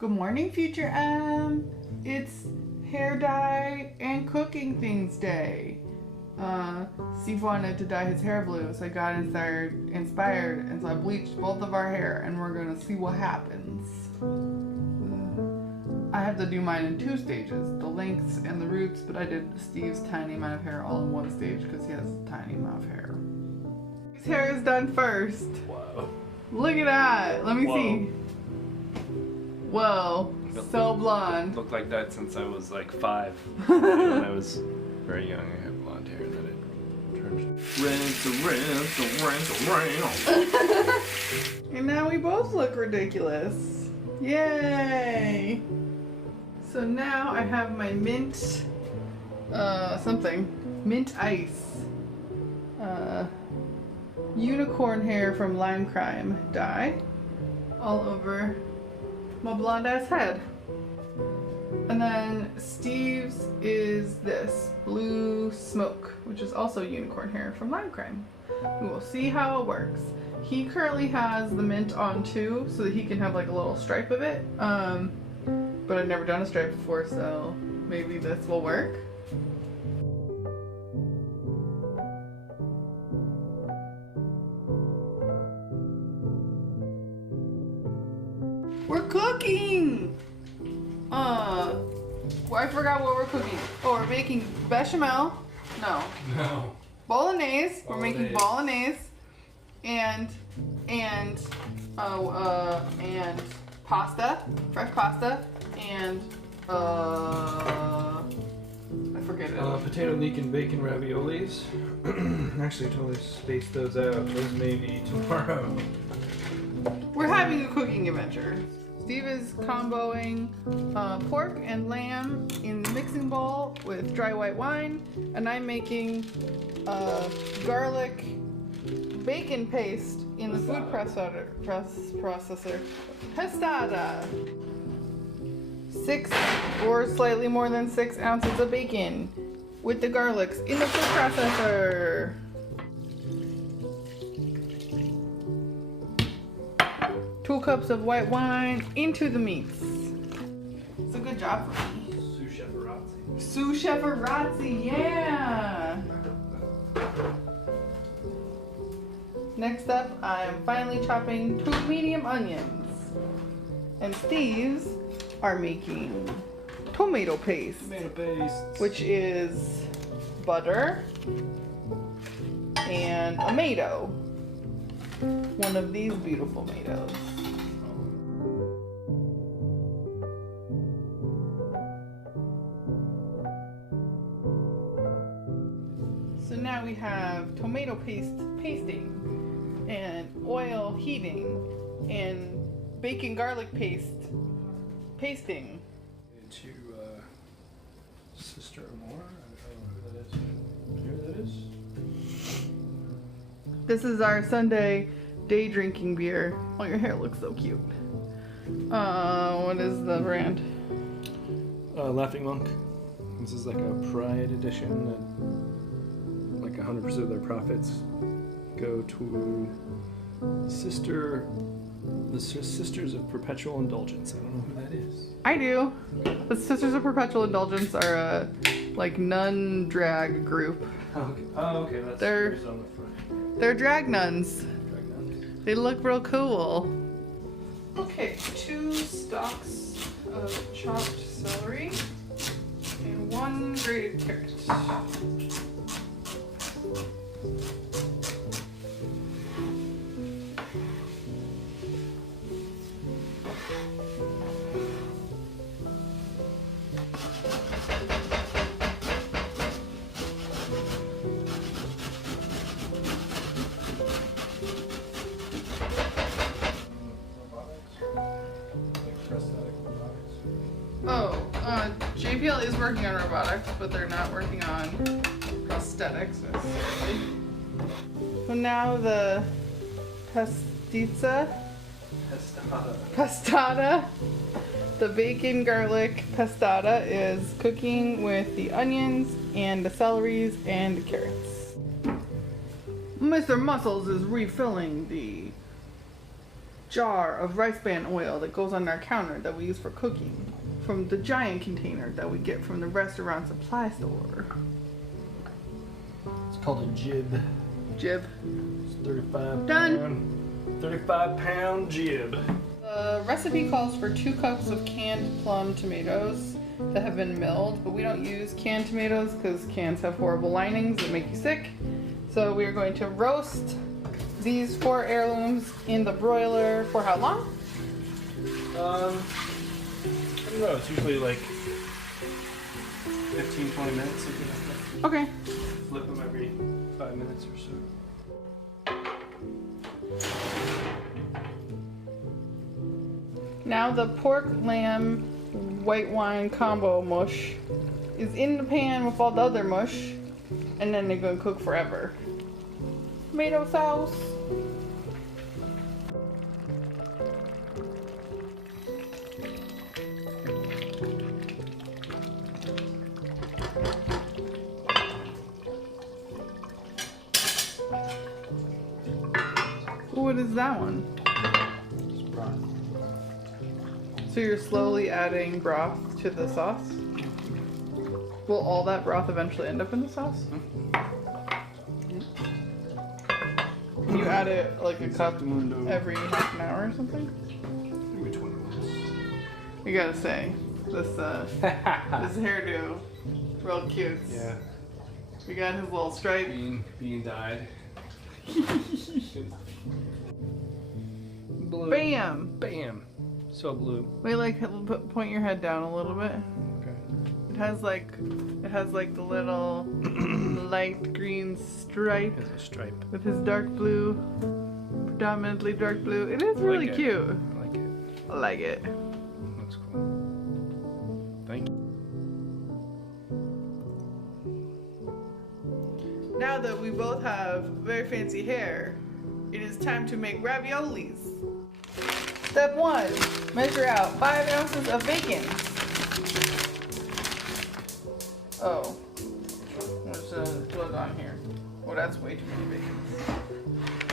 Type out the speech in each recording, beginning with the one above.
Good morning, future M. It's hair dye and cooking things day. Steve wanted to dye his hair blue, so I got inspired, and so I bleached both of our hair, and we're gonna see what happens. I have to do mine in 2 stages, the lengths and the roots, but I did Steve's tiny amount of hair all in 1 stage because he has a tiny amount of hair. His hair is done first. Wow. Look at that. Let me see. Whoa, so blonde. Looked like that since I was like 5. When I was very young, I had blonde hair, and then it turned. And now we both look ridiculous. Yay! So now I have my mint, mint ice, unicorn hair from Lime Crime dye all over my blonde ass head. And then Steve's is this blue smoke, which is also unicorn hair from Lime Crime. We will see how it works. He currently has the mint on too, so that he can have like a little stripe of it. But I've never done a stripe before, so maybe this will work. We're cooking! Well, I forgot what we're cooking. Oh, we're making bechamel. No. Bolognese. We're making bolognese. And pasta. Fresh pasta. And, I forget it. Potato leek and bacon raviolis. Actually, I totally spaced those out. Those may be tomorrow. We're having a cooking adventure. Steve is comboing pork and lamb in the mixing bowl with dry white wine, and I'm making garlic bacon paste in the food processor. Pestada. 6 or slightly more than 6 ounces of bacon with the garlics in the food processor. 2 cups of white wine into the meats. It's a good job for me. Sous Cheferazzi, yeah! Next up, I'm finally chopping 2 medium onions. And Steve's are making tomato paste. Which is butter and a tomato. One of these beautiful tomatoes. So now we have tomato paste pasting and oil heating and bacon garlic paste pasting. To Sister Amore. I don't know who that is. Here that is. This is our Sunday day drinking beer. Oh, your hair looks so cute. What is the brand? Laughing Monk. This is like a Pride edition that like 100% of their profits go to the Sisters of Perpetual Indulgence. I don't know who that is. I do. The Sisters of Perpetual Indulgence are a like nun drag group. Okay. That's They're- on the front. They're drag nuns. Drag nuns. They look real cool. Okay, 2 stalks of chopped celery and 1 grated carrot. JPL is working on robotics, but they're not working on prosthetics necessarily. So now the pestada, the bacon garlic pestada is cooking with the onions and the celeries and the carrots. Mr. Muscles is refilling the jar of rice bran oil that goes on our counter that we use for cooking from the giant container that we get from the restaurant supply store. It's called a jib. Jib. It's 35 Done. pound, 35 pound jib. The recipe calls for 2 cups of canned plum tomatoes that have been milled, but we don't use canned tomatoes because cans have horrible linings that make you sick. So we are going to roast these 4 heirlooms in the broiler for how long? I don't know, it's usually like 15, 20 minutes, something like that. Okay. Flip them every 5 minutes or so. Now the pork lamb white wine combo mush is in the pan with all the other mush, and then they're gonna cook forever. Tomato sauce. What is that one? It's broth. So you're slowly adding broth to the sauce? Will all that broth eventually end up in the sauce? Can you add it like a cup every half an hour or something? Maybe 20 minutes. You gotta say, this hairdo, real cute. Yeah. We got his little stripe. Being dyed. Blue. Bam! Bam. So blue. Wait, like point your head down a little bit. Okay. It has like the little light green stripe It's a stripe. with his dark blue, predominantly dark blue. It is really it. cute. I like it. I like it. That's cool. Thank you. Now that we both have very fancy hair, it is time to make raviolis. Step 1, measure out 5 ounces of bacon. Oh, what's what's on here? Oh, that's way too many bacons.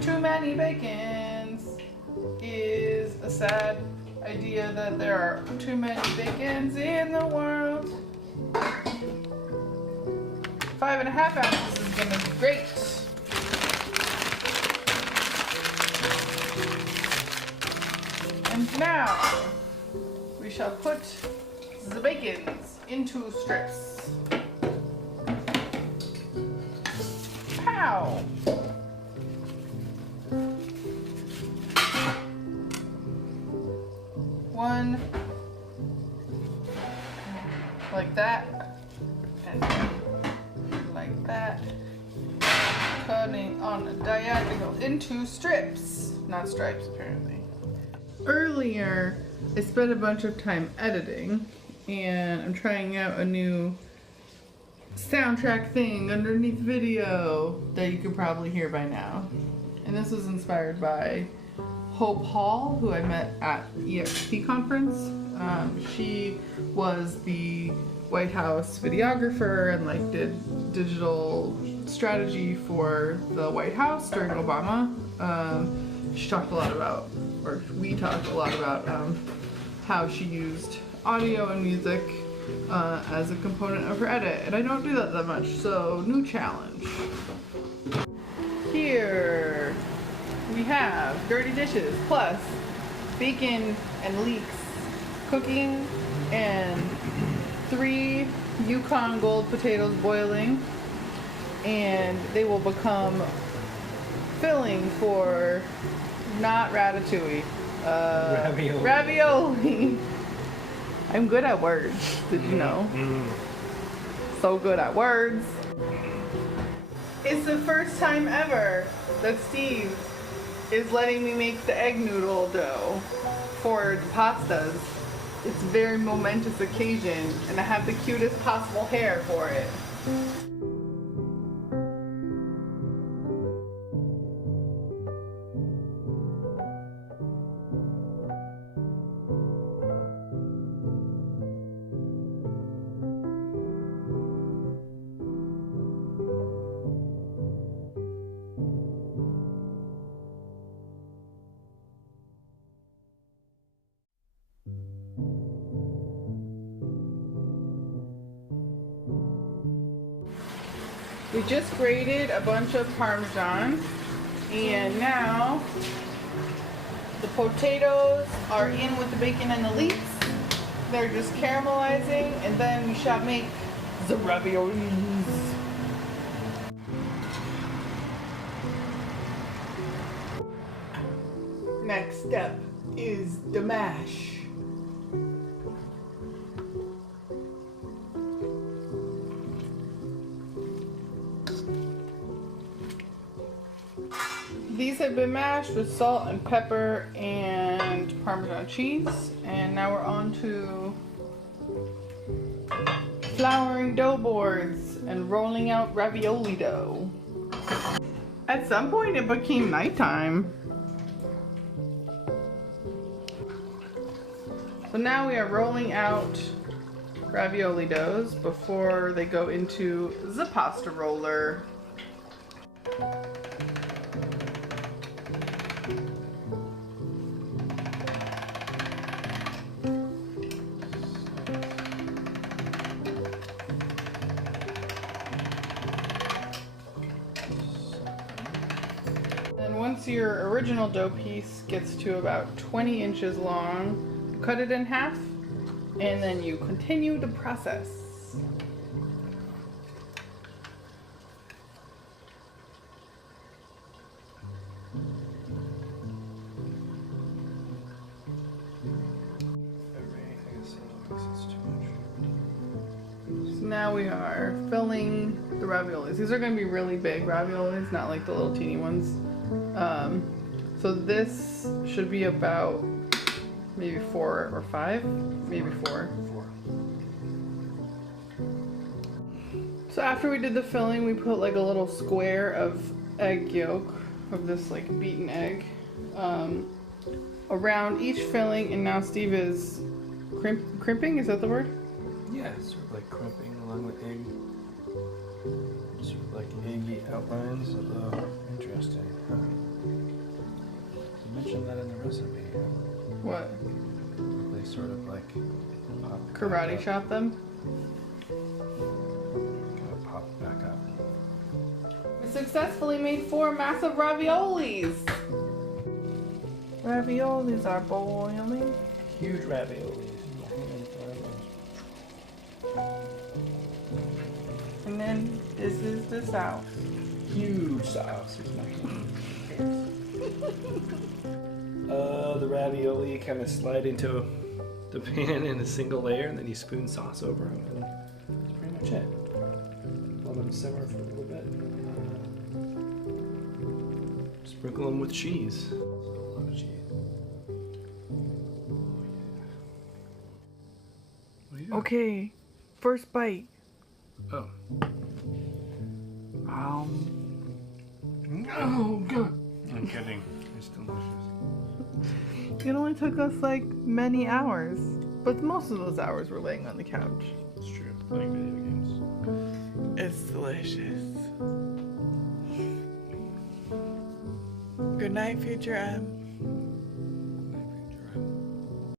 Too many bacons is a sad idea that there are too many bacons in the world. 5.5 ounces is gonna be great. And now we shall put the bacons into strips. Pow! One, like that, and like that. Cutting on a diagonal into strips, not stripes apparently. Earlier, I spent a bunch of time editing, and I'm trying out a new soundtrack thing underneath video that you could probably hear by now. And this was inspired by Hope Hall, who I met at EXP conference. She was the White House videographer and like did digital strategy for the White House during Obama. She talked a lot about, or we talked a lot about how she used audio and music as a component of her edit, and I don't do that much, so new challenge. Here we have dirty dishes plus bacon and leeks cooking and 3 Yukon Gold potatoes boiling, and they will become filling for not ratatouille, ravioli. I'm good at words, did you know? So good at words. It's the first time ever that Steve is letting me make the egg noodle dough for the pastas. It's a very momentous occasion, and I have the cutest possible hair for it. We just grated a bunch of Parmesan, and now the potatoes are in with the bacon and the leeks. They're just caramelizing, and then we shall make the raviolis. Next step is the mash. These have been mashed with salt and pepper and Parmesan cheese. And now we're on to flouring dough boards and rolling out ravioli dough. At some point it became nighttime. So now we are rolling out ravioli doughs before they go into the pasta roller. And once your original dough piece gets to about 20 inches long, cut it in half, and then you continue the process. So now we are filling the raviolis. These are going to be really big raviolis, not like the little teeny ones. So this should be about maybe 4 or 5, maybe 4. So after we did the filling, we put like a little square of egg yolk, of this like beaten egg, around each filling, and now Steve is crimping, is that the word? Yeah, sort of like crimping along with egg. Sort of like eggy outlines, although interesting. You mentioned that in the recipe. What? They sort of like pop Karate chop them? Kind of pop back up. We successfully made 4 massive raviolis. Raviolis are boiling. Huge raviolis. And then this is the sauce. Huge sauce. Here's my hand. The ravioli kind of slide into the pan in a single layer, and then you spoon sauce over them, and that's pretty much it. Let them simmer for a little bit. Sprinkle them with cheese. So a lot of cheese. What are you doing? Okay, first bite. Oh. Oh god. I'm kidding. It's delicious. It only took us like many hours, but most of those hours were laying on the couch. It's true. Playing video games. It's delicious. Good night, future M.